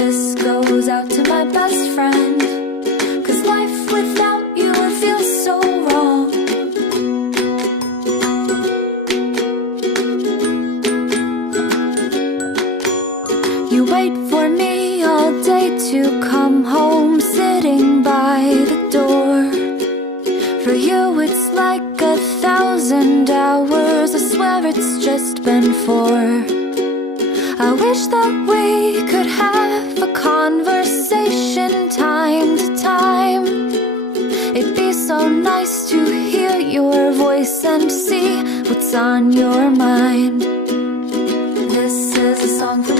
This goes out to my best friend, 'cause life without you feels so wrong. You wait for me all day to come home, sitting by the door. For you it's like 1,000 hours, I swear it's just been 4. I wish that we could have a conversation time to time. It'd be so nice to hear your voice and see what's on your mind. This is a song from